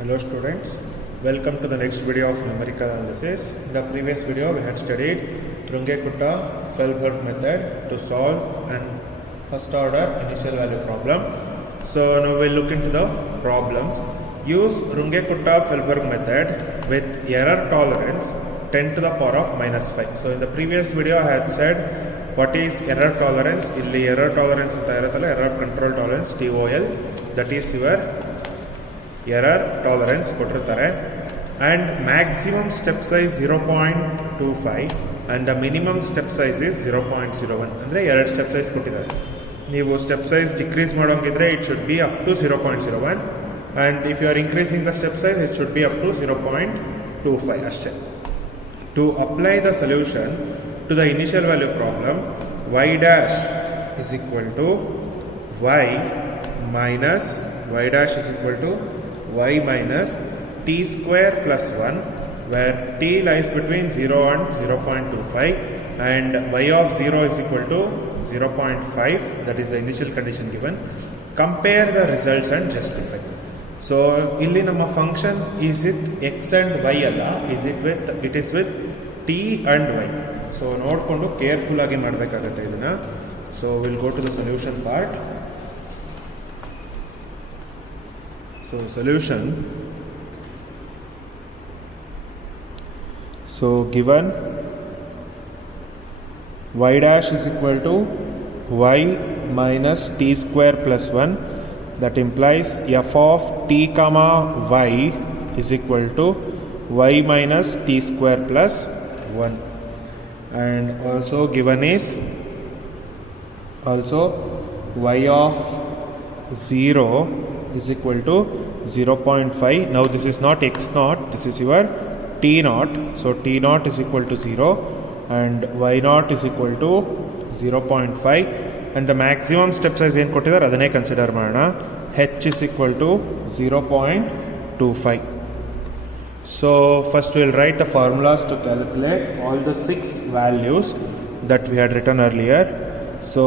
Hello students, welcome to the next video of numerical analysis. In the previous video we had studied Runge-Kutta-Fehlberg method to solve an first order initial value problem. So now we'll look into the problems. Use Runge-Kutta-Fehlberg method with error tolerance 10 to the power of minus 5. So in the previous video I had said what is error tolerance. Illi error tolerance anta iruttalla, error control tolerance TOL, that is your error tolerance ಕೊಟ್ಟಿರ್ತಾರೆ and maximum step size 0.25 and the minimum step size is 0.01 ಅಂದರೆ ಎರಡು step size ಕೊಟ್ಟಿದ್ದಾರೆ. ನೀವು step size decrease ಮಾಡೋಂಗಿದ್ರೆ it should be up to 0.01 and if you are increasing the step size it should be up to 0.25 ಅಷ್ಟೇ. To apply the solution to the initial value problem, y dash is equal to y minus y minus t square plus 1, where t lies between 0 and 0.25 and y of 0 is equal to 0.5, that is the initial condition given. Compare the results and justify. So illi nama function is it x and y alla, it is with t and y. So ನೋಡಿಕೊಂಡು careful ಆಗಿ ಮಾಡಬೇಕಾಗುತ್ತೆ ಇದನ್ನ. So we'll go to the solution part. So solution, so given y dash is equal to y minus t square plus 1, that implies f of t comma y is equal to y minus t square plus 1, and also given is also y of 0 is equal to 0.5. Now this is not x naught, this is your t naught. So t naught is equal to 0 and y naught is equal to 0.5, and the maximum step size ಏನು ಕೊಟ್ಟಿದ್ದಾರೆ ಅದನ್ನೇ consider ಮಾಡೋಣ. h is equal to 0.25. So first we will write the formulas to calculate all the 6 values that we had written earlier. So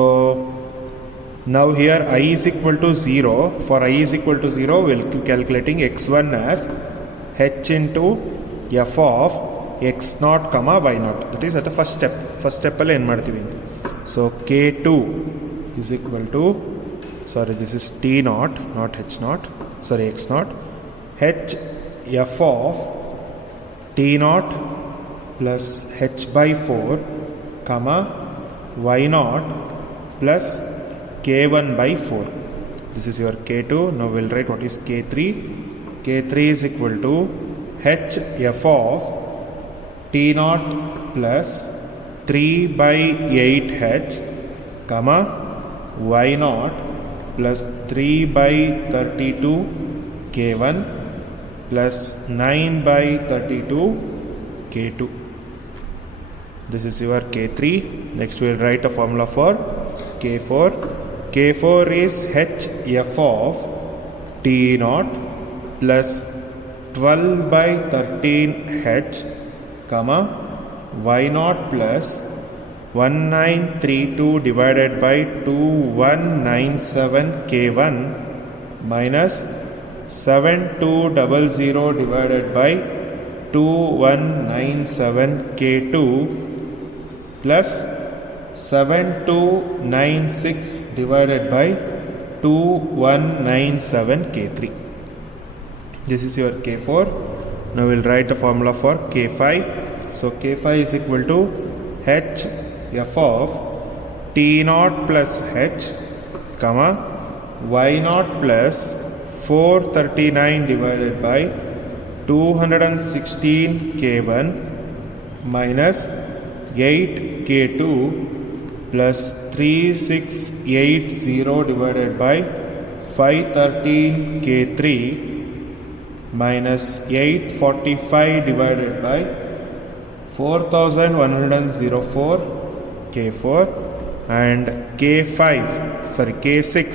now here I is equal to 0. For I is equal to 0, we will be calculating x1 as h into f of x naught comma y naught. That is at the first step. First step alle ಏನು ಮಾಡ್ತೀವಿ. So k2 is equal to, sorry, this is t naught, not h naught, sorry, x naught, h f of t naught plus h by 4 comma y naught plus k1 by 4. This is your k2. Now we'll write what is k3. K3 is equal to h f of t naught plus 3 by 8h comma y naught plus 3 by 32 k1 plus 9 by 32 k2. This is your k3. Next we will write a formula for k4. K4 is h f of t naught plus 12 by 13 h comma y naught plus 1932 divided by 2197 k1 minus 7200 divided by 2197 k2 plus 7296 divided by 2197 k3. This is your k4. Now we'll write a formula for k5. So k5 is equal to h f of t naught plus h comma y naught plus 439 divided by 216 k1 minus 8 k2 plus 3680 divided by 513 k3 minus 845 divided by 4104 k4, and k6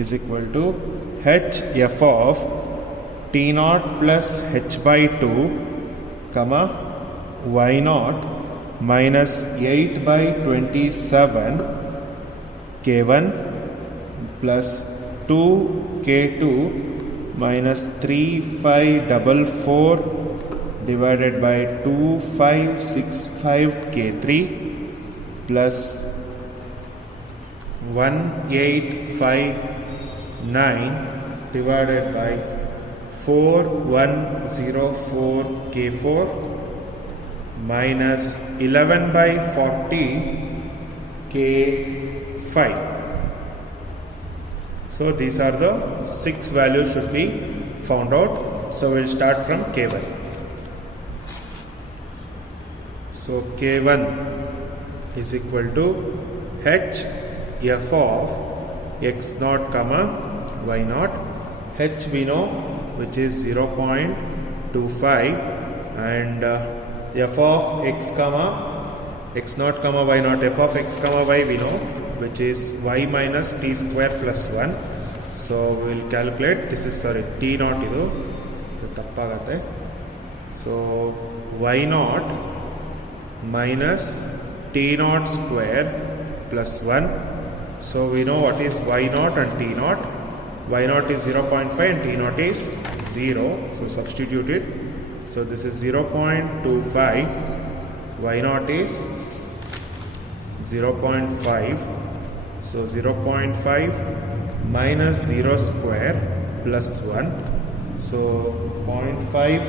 is equal to h f of t naught plus h by 2 comma y naught minus 8 by 27 k1 plus 2 k2 minus 3544 divided by 2565 K3 plus 1859 divided by 4104 K4 minus 11 by 40 K5. So these are the 6 values should be found out. So we'll start from K1. So K1 is equal to H f of x naught comma y naught. H we know, which is 0.25, and f of x comma x naught comma y naught, f of x comma y we know, which is y minus t square plus 1. So we will calculate, this is t naught idu tappagatte. So y naught minus t naught square plus 1. So we know what is y naught and t naught. Y naught is 0.5 and t naught is 0. So substitute it. So this is 0.25. Y naught is 0.5. So 0.5 minus 0 square plus 1. So 0.5.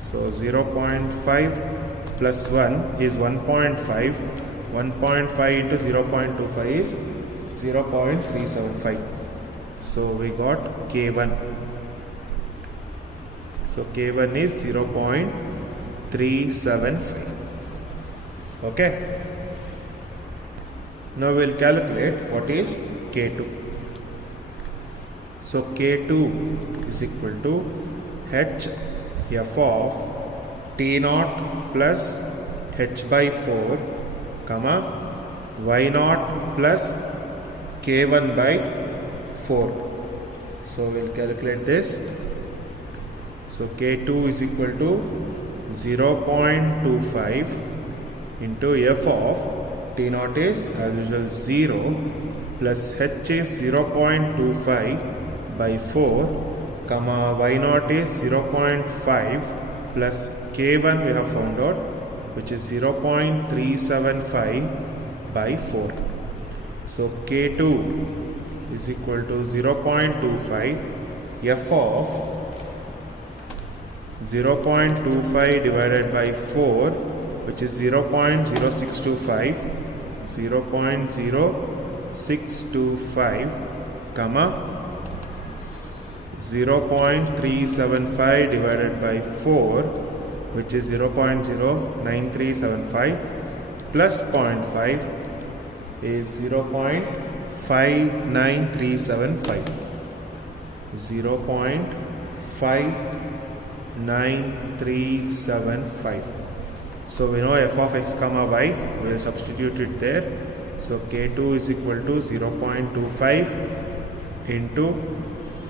So 0.5 plus 1 is 1.5. 1.5 into 0.25 is 0.375. So we got K1. So K1 is 0.375. Okay. Now we will calculate what is K2. So K2 is equal to H f of t naught plus h by 4 comma y naught plus k1 by 4. So we will calculate this. So K2 is equal to 0.25 into f of t naught is as usual 0 plus h is 0.25 by 4 comma y naught is 0.5 plus k1 we have found out, which is 0.375 by 4. So K2 is equal to 0.25 f of 0.25 divided by 4, which is 0.0625, 0.0625 comma 0.375 divided by 4, which is 0.09375 plus 0.5 is 0.59375. 0.59375. So we know f of x comma y, we will substitute it there. So K2 is equal to 0.25 into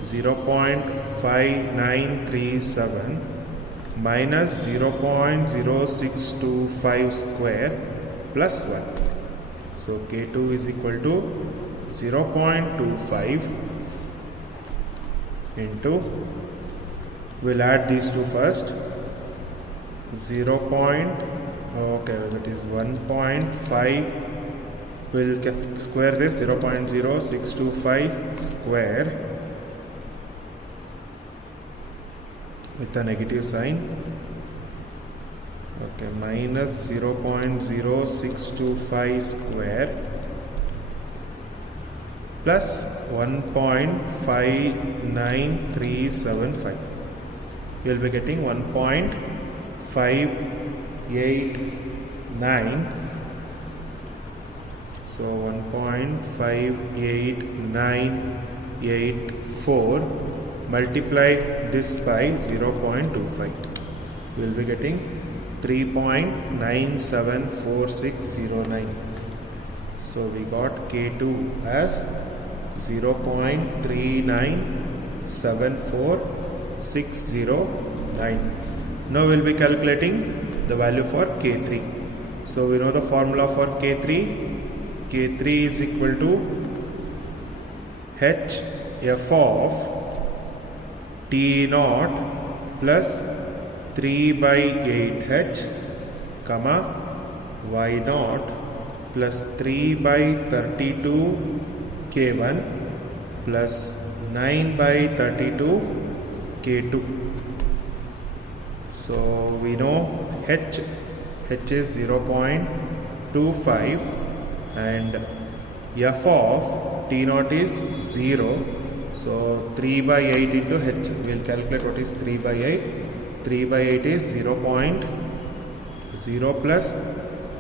0.5937 minus 0.0625 square plus 1. So K2 is equal to 0.25 into, we'll add these two first, 0. Okay, that is 1.5. We'll square this, 0.0625 square with a negative sign. Okay, minus 0.0625 square plus 1.59375. You will be getting 1.589. So 1.58984. Multiply this by 0.25. You will be getting 3.974609. So we got K2 as 0.3974609. Now we will be calculating the value for K3. So we know the formula for K3. K3 is equal to H f of T naught plus 3 by 8h, comma, Y naught plus 3 by 32 K1 plus 9 by 32 K2. So we know H is 0.25 and F of T naught is 0. So 3 by 8 into H, we will calculate what is 3 by 8. 3 by 8 is 0.0 plus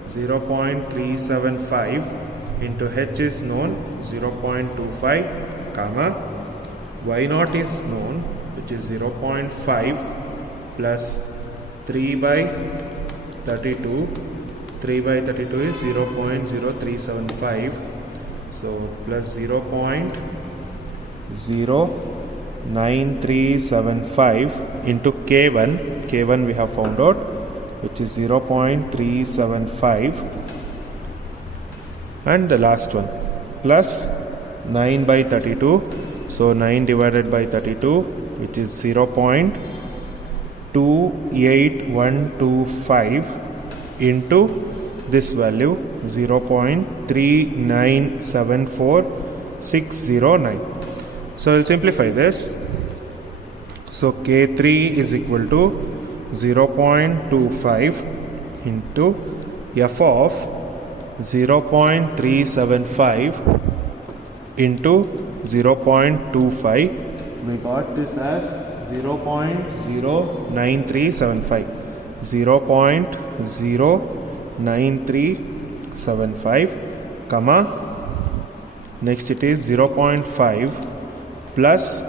0.375 into H is known 0.25, comma, Y naught is known, which is 0.5 plus 3 by 32. 3 by 32 is 0.0375. So plus 0.09375 into K1. K1 we have found out, which is 0.375. And the last one plus 9 by 32. So 9 divided by 32, which is 0.28125 into this value 0.3974609. So I will simplify this. So K3 is equal to 0.25 into F of 0.375 into 0.25. We got this as 0.09375. 0.09375, comma, next it is 0.5 plus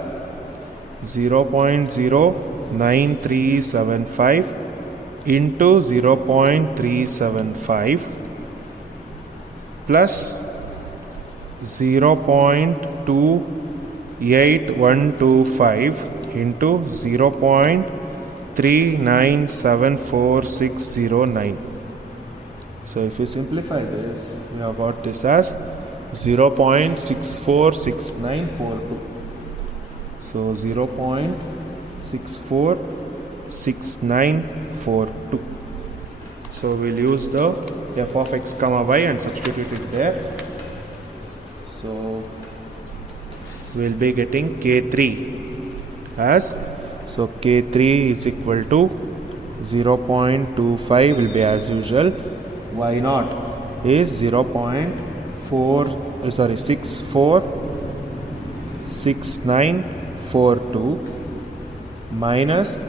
0.09375 into 0.375 plus 0.28125 into 0.3974609. So if you simplify this, we have got this as 0.646942. So 0.646942. So we'll use the f of x comma y and substitute it there. So we'll be getting K3 as, so K3 is equal to 0.25 will be as usual. Y naught is 646942 minus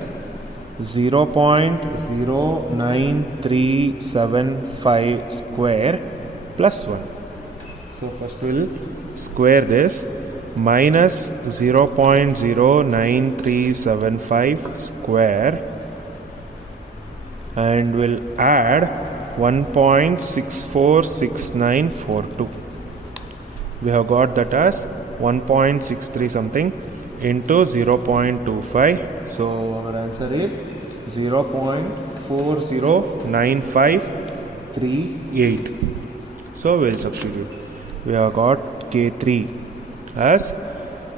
0.09375 square plus 1. So first we'll square this, minus 0.09375 square, and we'll add 1.646942. We have got that as 1.63 something into 0.25. So our answer is 0.409538. So we'll substitute. We have got K3 as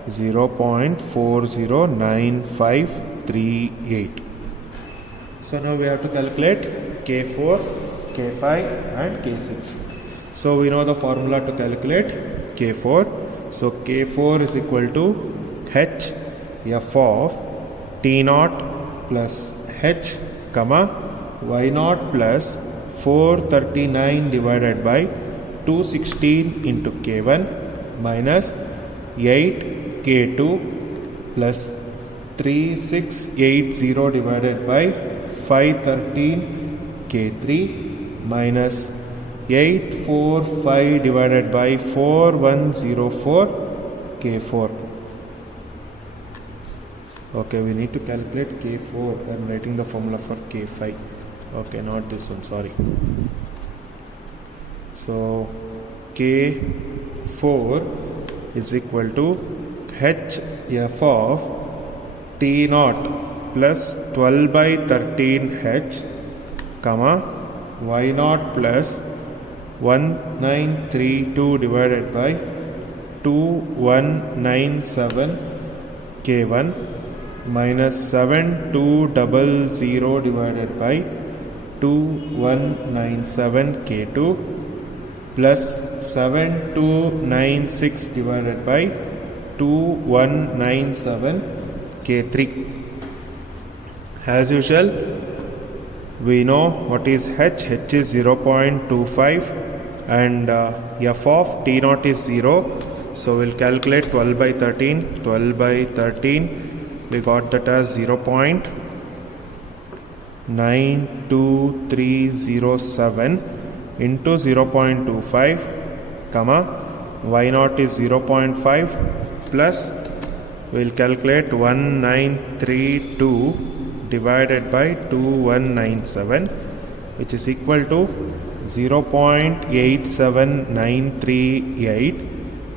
0.409538. So now we have to calculate K4, K5 and K6. So we know the formula to calculate K4. So K4 is equal to H F of T naught plus H, comma, Y naught plus 439 divided by 216 into K1 minus 8 K2 plus 3680 divided by 513 K3 minus 845 divided by 4104 K4. Okay, we need to calculate K4. I am writing the formula for K5. Okay, not this one, sorry. So K4 is equal to H F of T naught plus 12 by 13 H, comma, Y naught plus 1932 divided by 2197 K1 minus 7200 divided by 2197 K2 plus 7296 divided by 2197 K3. As usual, we know what is H. H is 0.25 and f of T naught is 0. So we'll calculate 12 by 13. 12 by 13, we got that as 0.92307 into 0.25, comma, y naught is 0.5 plus, we'll calculate 1932 divided by 2197, which is equal to 0.87938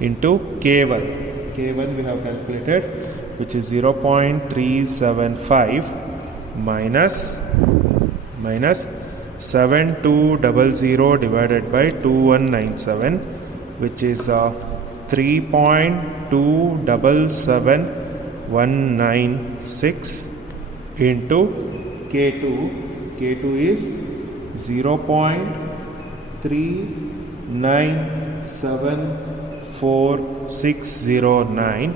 into K1. K1 we have calculated, which is 0.375 minus 7200 divided by 2197, which is 3.277196 into K2. K2 is 0.397469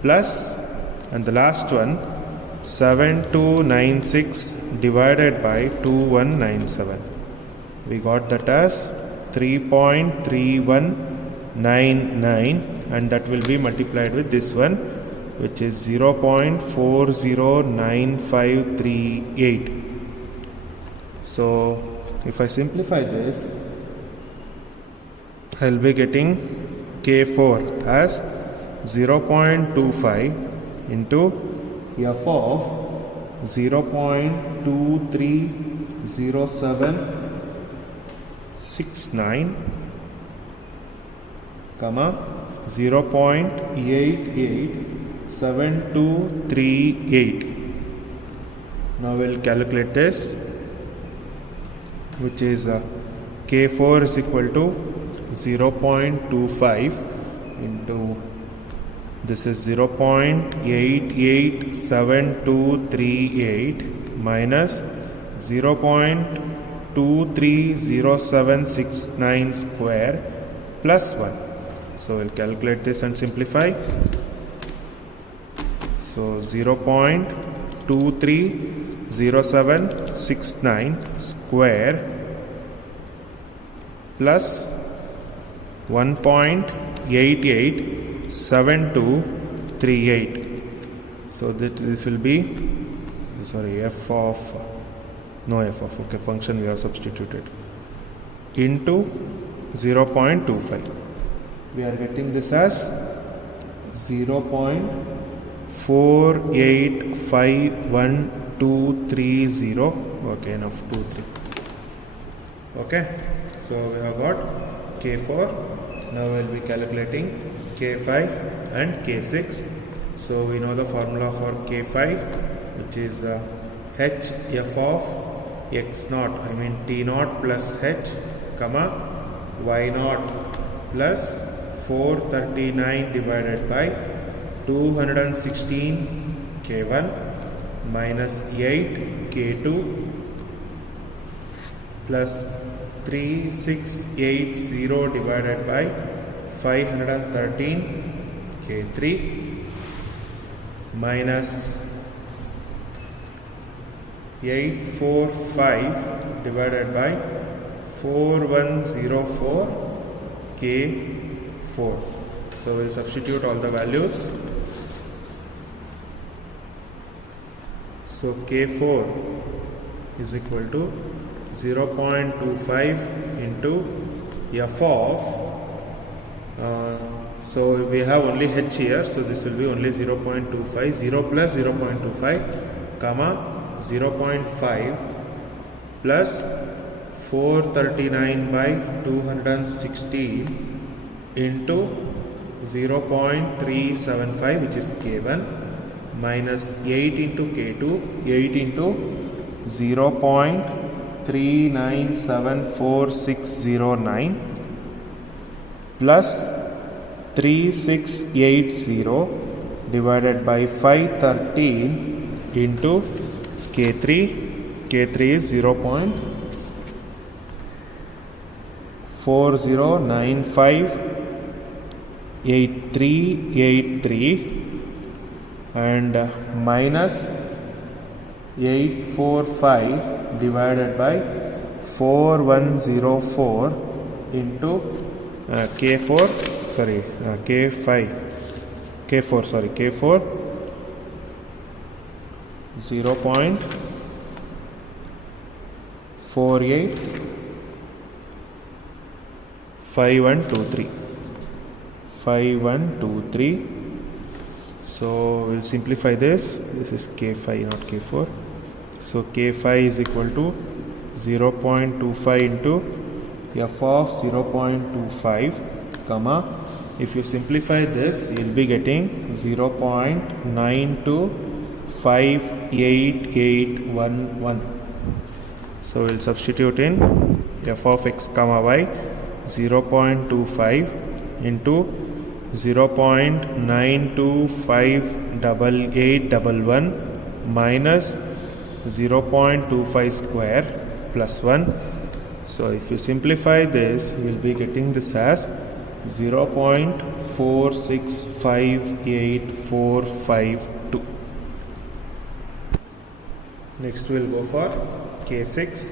plus, and the last one, 7296 divided by 2197. We got that as 3.3199, and that will be multiplied with this one, which is 0.409538. So if I simplify this, I'll be getting K4 as 0.25 into f of 0.230769, comma, 0.887238. Now we'll calculate this, which is K4 is equal to 0.25 into, this is 0.887238 minus 0.230769 square plus 1. So we'll calculate this and simplify. So 0.230769 square plus 1.887238. So that this will be, sorry, f of, no f of, okay, function we have substituted, into 0.25. We are getting this as 0.485120. Okay, enough, 2, 3. Okay, so we have got K4. Now we will be calculating K5 and K6. So we know the formula for K5, which is H f of x naught, I mean T naught plus H, comma, y naught plus 439 divided by 216 K1 minus 8 K2 plus 3680 divided by 513 K3 minus 845 divided by 4104 K4. So we'll substitute all the values. So K4 is equal to 0.25 into f of, so we have only H here, so this will be only 0.25, 0 plus 0.25, comma, 0.5 plus 439 by 216 into 0.375, which is K1, minus 8 into K2, 8 into 0.397469 plus 3680 divided by 513 into K3. K3 is 0.40958383 and minus 845 divided by 4104 into K4 0.485123. So we'll simplify this. This is K5, not K4. So K5 is equal to 0.25 into f of 0.25, comma. If you simplify this, you'll be getting 0.92588811. So we'll substitute in f of x comma y 0.25 into 0.92588811 minus 0.25 square plus 1. So if you simplify this, you will be getting this as 0.4658452. Next we will go for K6.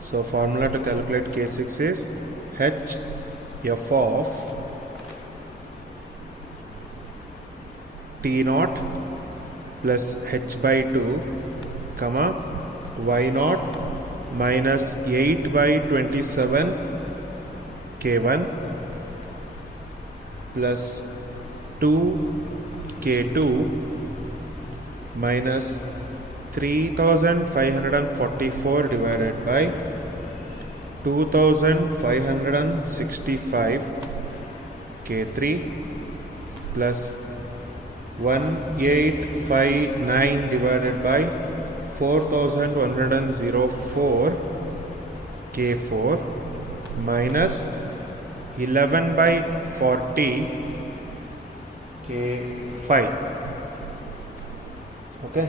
So formula to calculate K6 is h f of t naught plus h by 2, comma, y naught minus 8 by 27 K1 plus 2 K2 minus 3544 divided by 2565 K3 plus 1859 divided by 4104 K4 minus 11 by 40 K5. Okay,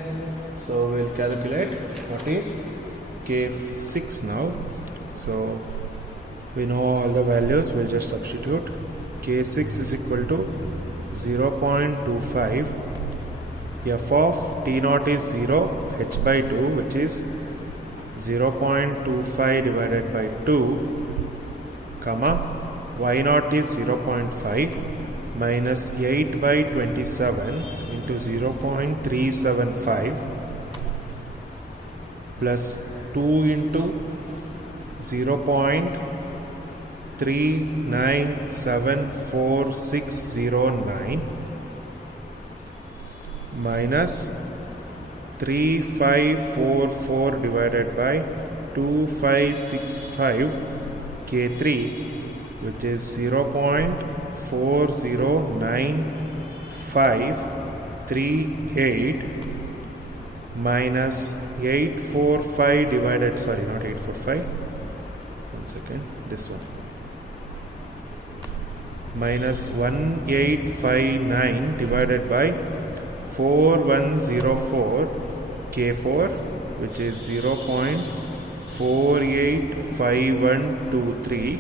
so we'll calculate what is K6 now. So we know all the values, we'll just substitute. K6 is equal to 0.25, f of t naught is 0, h by 2, which is 0.25 divided by 2, comma, y naught is 0.5 minus 8 by 27 into 0.375 plus 2 into 0.397469 minus 3544 divided by 2565 K3, which is 0.409538 minus 845 divided, sorry, not 845, one second, this one, minus 1859 divided by 4104 K4, which is 0.485123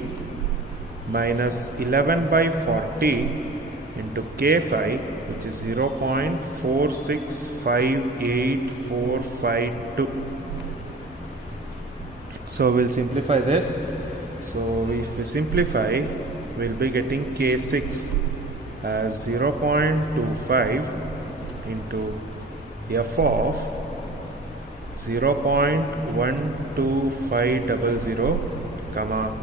minus 11 by 40 into K5, which is 0.4658452. So we'll simplify this. So if we simplify, we'll be getting K6 as 0.25 into f of 0.12500, comma,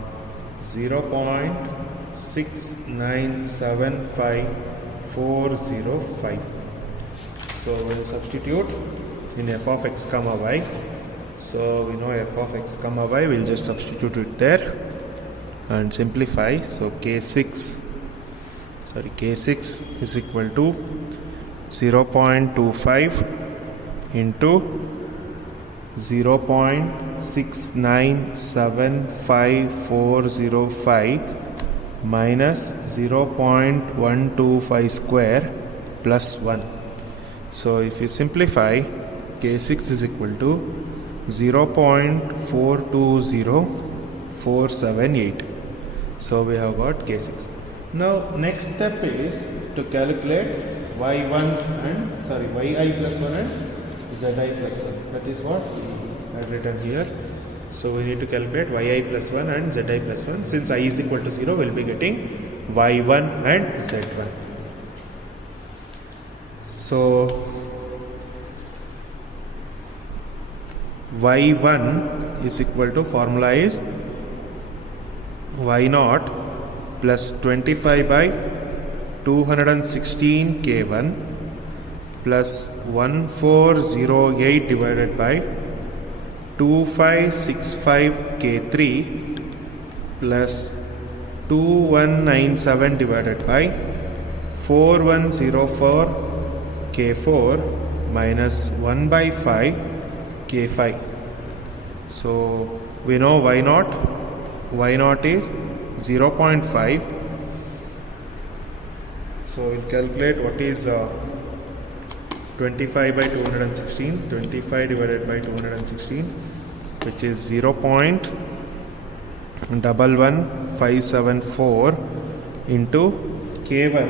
0.6975405. So we'll substitute in f of x comma y. So we know f of x comma y, we'll just substitute it there and simplify. So K6 is equal to 0.25 into 0.6975405 minus 0.125 square plus 1. So if you simplify, K6 is equal to 0.420478. So we have got K6. Now next step is to calculate yi plus 1 and zi plus 1. That is what I have written here. So we need to calculate yi plus 1 and zi plus 1. Since I is equal to 0, we will be getting y1 and z1. So y1 is equal to, formula is y0 plus 25 by 216 k1 plus 1408 divided by 2565 k3 plus 2197 divided by 4104 k4 minus 1 by 5 k5. So we know y0 is 0.5. So we'll calculate what is 25 by 216, 25 divided by 216, which is 0.11574 into k1.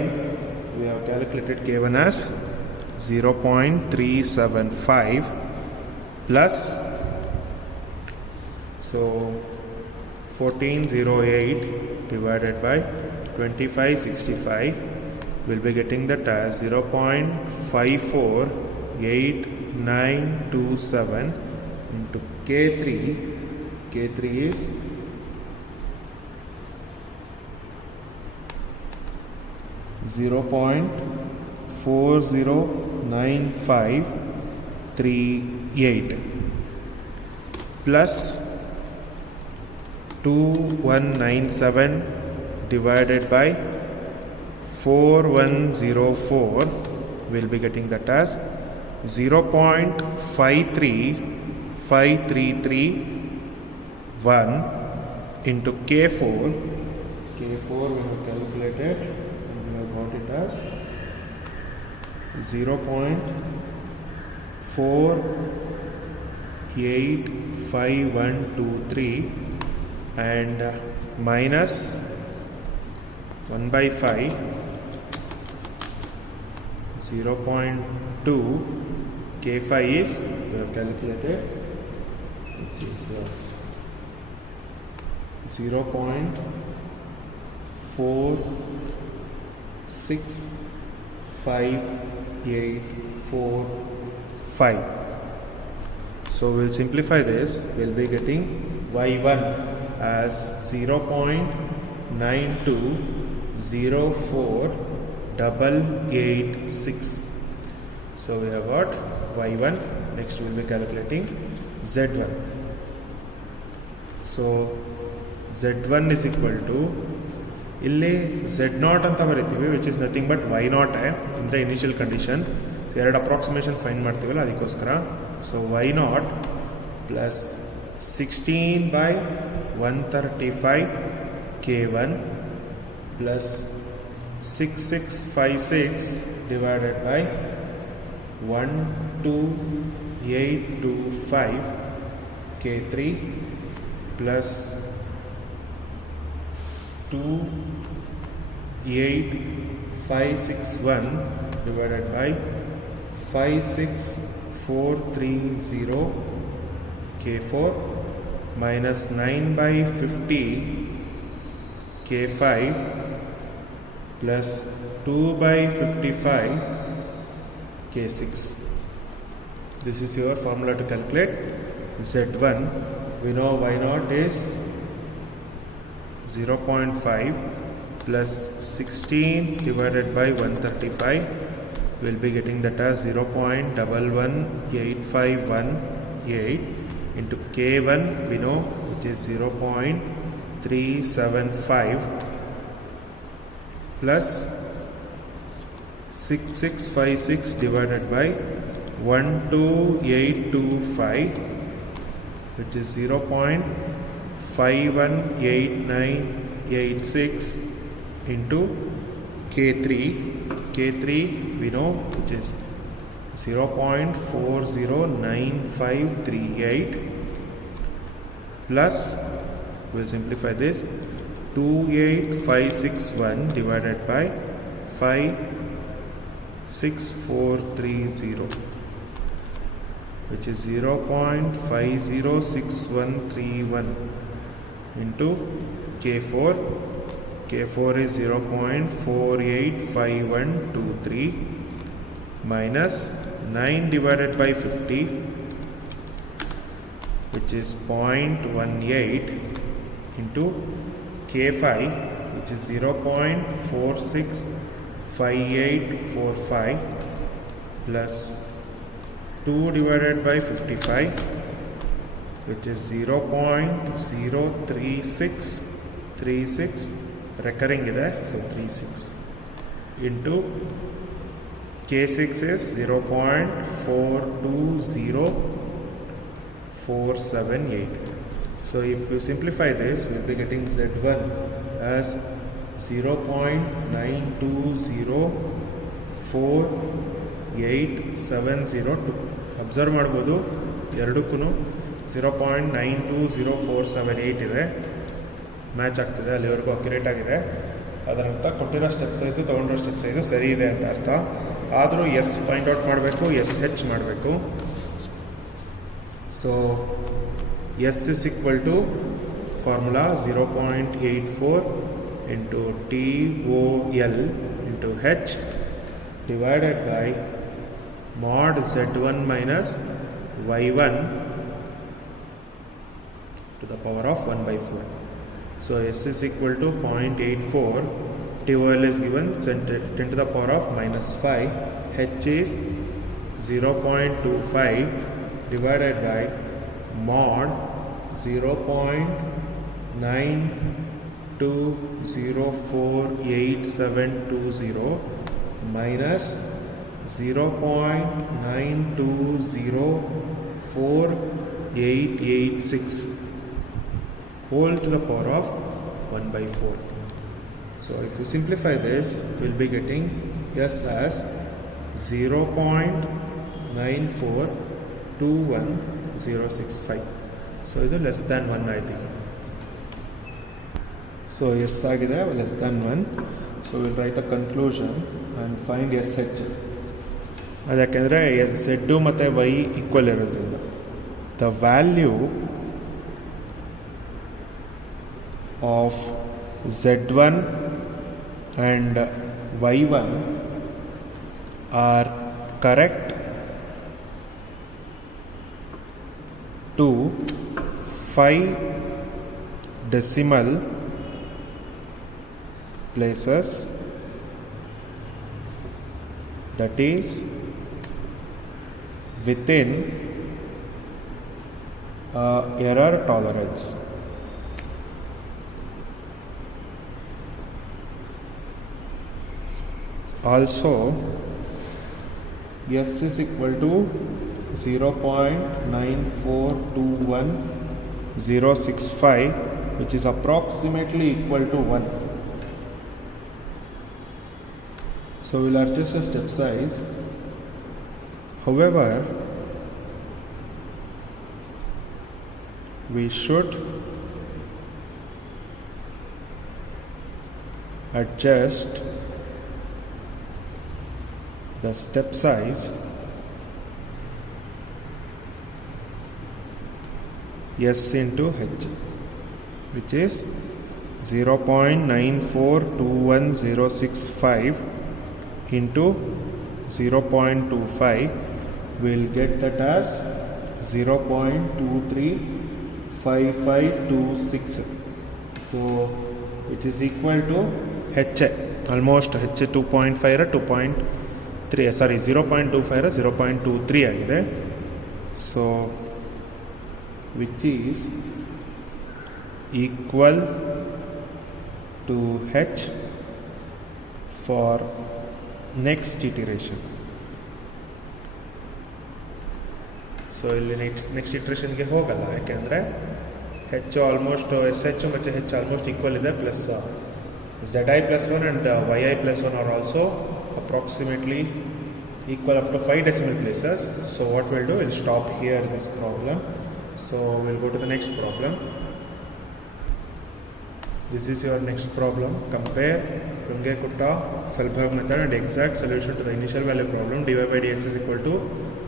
We have calculated k1 as 0.375 plus, so 1408 divided by 2565, will be getting that as 0.548927 into k3. K3 is 0.409538 plus 2197 divided by 4104, will be getting that as 0.5353331 into k4. K4 we have calculated and we have got it as 0.485123 and minus 1 by 5, 0.2, k5 is, we have calculated, which is 0.465845. So we'll simplify this. We'll be getting y1 as 0.920486. So we have got y1. Next we will be calculating z1. So z1 is equal to, ಇಲ್ಲಿ z0 ಅಂತ ಬರೀತೀವಿ, which is nothing but y0 ಅಂದರೆ initial condition. ಎರಡು approximation find ಮಾಡ್ತೀವಲ್ಲ ಅದಕ್ಕೋಸ್ಕರ. So y0 plus 16 by 135 k1 plus 6656 divided by 12825 k3 plus 28561 divided by 56430 k4 minus 9 by 50 k5 plus 2 by 55 k6. This is your formula to calculate z1. We know y0 is 0.5 plus 16 divided by 135, will be getting that as 0.118518 into k1 we know, which is 0.375 plus 6656 divided by 12825, which is 0.518986 into k3 we know, which is 0.409538 plus, we'll simplify this, 28561 divided by 56430, which is 0.506131 into K4. K4 is 0.485123 minus 9 divided by 50, which is 0.18 into K5, which is 0.465845 plus 2 divided by 55, which is 0.03636, recurring ide, so 36, into K6 is 0.420478. So if you simplify this, we will be getting Z1 as 0.92048702. Observe ಮಾಡಬಹುದು ಎರಡಕ್ಕೂ 0.920478 ಇದೆ, match ಆಗ್ತಿದೆ, ಅಲ್ಲಿವರೆಗೂ accurate ಆಗಿದೆ. ಅದರಂತ ಕೊಟ್ಟಿರೋ step size ತೊಗೊಂಡಿರೋ step size ಸರಿ ಇದೆ ಅಂತ ಅರ್ಥ. ಆದರೂ ಎಸ್ ಫೈಂಡ್ ಔಟ್ ಮಾಡಬೇಕು, ಎಸ್ ಹೆಚ್ ಮಾಡಬೇಕು. So S is equal to formula 0.84 into TOL into H divided by mod Z1 minus Y1 to the power of 1 by 4. So S is equal to 0.84, TOL is given 10 to the power of minus 5, H is 0.25 divided by mod 0.92048720 minus 0.92048886 whole to the power of 1 by 4. So if you simplify this, we'll be getting S as 0.9421065. So ಇದು less than 1 ಆಯಿತು. So s ಆಗಿದೆ, less than 1. So will write a conclusion and find s h. ಅದಕ್ಕೆಂದರೆ z ಮತ್ತು y equal ಇರೋದ್ರಿಂದ the value of Z1 and Y1 are correct to 5 decimal places, that is within error tolerance. Also, S is equal to 0.9421065, which is approximately equal to 1. So we'll adjust the step size. However, we should adjust the step size S into H, which is 0.9421065 into 0.25. We'll get that as 0.235526. So which is equal to H, almost H 2.5 or 2.3, sorry 0.25 or 0.23 ಆಗಿದೆ. So which is equal to H for next iteration. So ಇಲ್ಲಿ next ಇಟ್ರೇಷನ್ಗೆ ಹೋಗಲ್ಲ, ಯಾಕೆಂದರೆ ಹೆಚ್ಚು almost S ಹೆಚ್ಚು ಮತ್ತು ಹೆಚ್ಚು almost equal ಇದೆ, plus ZI+1 and YI+1 are also approximately equal up to 5 decimal places. So what we'll do, we'll stop here this problem. So we'll go to the next problem. This is your next problem. Compare Runge-Kutta, Fehlberg method and exact solution to the initial value problem. dy by dx is equal to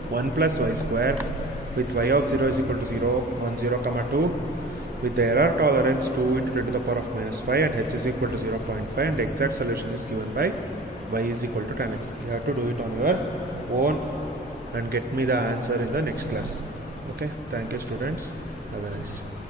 1 plus y square with y of 0 is equal to 0, 1, 0, 2 with the error tolerance 2 into 10 to the power of minus 5 and h is equal to 0.5 and the exact solution is given by y is equal to 10x. You have to do it on your own and get me the answer in the next class. Okay, thank you students. Have a nice day.